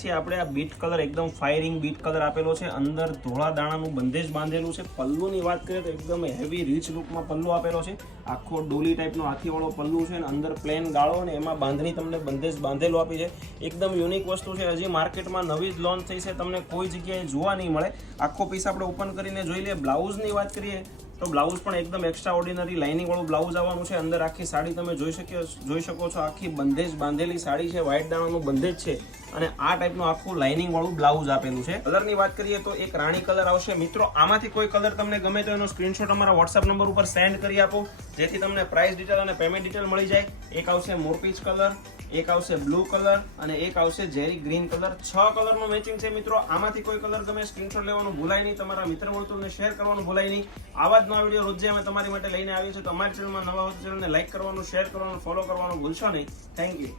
છીએ આપણે આ બીટ કલર એકદમ ફાયરિંગ બીટ કલર આપેલો છે, અંદર ધોળા દાણાનું બંધેજ બાંધેલું છે. પલ્લુની વાત કરીએ તો એકદમ હેવી રીચ લુકમાં પલ્લુ આપેલો છે, આખો ડોલી ટાઈપનો હાથીવાળો પલ્લુ છે અને અંદર પ્લેન ગાળો અને એમાં બાંધણી તમને બંધેજ બાંધેલો આપી છે. એકદમ યુનિક વસ્તુ છે, હજી માર્કેટમાં નવી જ લોન્ચ થઈ છે, તમને કોઈ જગ્યાએ જોવા નહીં મળે. આખો પીસ આપણે ઓપન કરીને જોઈ લઈએ. બ્લાઉઝની વાત કરીએ તો બ્લાઉઝ પણ એકદમ એક્સ્ટ્રા ઓર્ડિનરી લાઇનિંગ વાળું બ્લાઉઝ આવવાનું છે. અંદર આખી સાડી તમે જોઈ શકો છો, આખી બંધેજ બાંધેલી સાડી છે, વ્હાઇટ દાણાનું બંધેજ છે અને આ ટાઈપનું આખું લાઇનિંગ વાળું બ્લાઉઝ આપેલું છે. કલરની વાત કરીએ તો એક રાણી કલર આવશે. મિત્રો આમાંથી કોઈ કલર તમને ગમે તો એનો સ્ક્રીનશોટ અમારા વોટ્સઅપ નંબર ઉપર સેન્ડ કરી આપો, જેથી તમને પ્રાઇસ ડિટેલ અને પેમેન્ટ ડિટેલ મળી જાય. એક આવશે મોરપીચ કલર, એક આવશે બ્લુ કલર અને એક આવશે જેરી ગ્રીન કલર. 6 કલરનું મેચિંગ છે. મિત્રો આમાંથી કોઈ કલર તમે સ્ક્રીનશોટ લેવાનું ભૂલાય નહીં, તમારા મિત્ર વર્તુળને શેર કરવાનું ભૂલાય નહીં. આવા જ નવા વિડીયો રોજ અમે તમારી માટે લઈને આવીએ છીએ. તો અમારી ચેનલમાં નવા હોય તો ચેનલને લાઈક કરવાનું, શેર કરવાનું, ફોલો કરવાનું ભૂલશો નહીં. Thank you.